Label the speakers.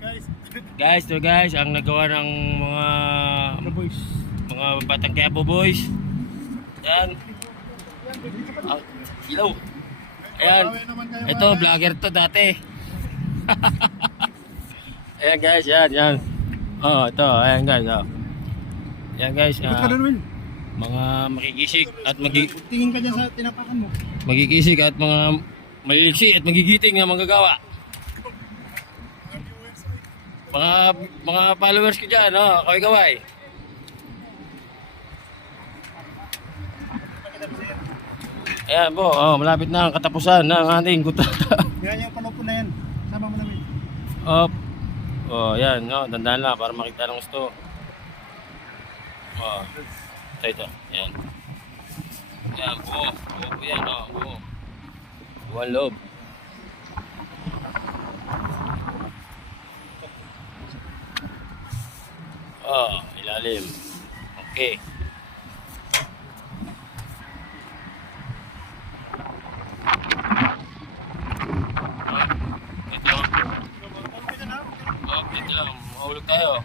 Speaker 1: Guys,
Speaker 2: Guys, to guys, ang nagawa ng mga
Speaker 1: boys.
Speaker 2: mga batang Quiapo boys. Yan. Ah, hello. Ayan. Ito, vlogger to dati. ayan guys, yan, yan. Oh, ito, ayan guys. Oh. Ayan guys, ah,
Speaker 1: Will.
Speaker 2: mga makikisik at magi
Speaker 1: Tingin ka dyan sa tinapakan mo.
Speaker 2: magkikisik at mga maliliksi at magigiting na manggagawa. Mga mga followers ko dyan, no? Kaway-kaway. Ayan po, oh, malapit na ang katapusan ng ating kutata.
Speaker 1: Yan yung panupo na yan. Sama mo na, Will.
Speaker 2: Up. Oh, yan, no, dandaan lang para makita ng gusto. Oh. Ito, ito. Yan. Yan, po yan, oh, buo. Buwan loob. Oh, ilalim. Okay. Ah, ito. Oh, ito lang. Mahulog tayo.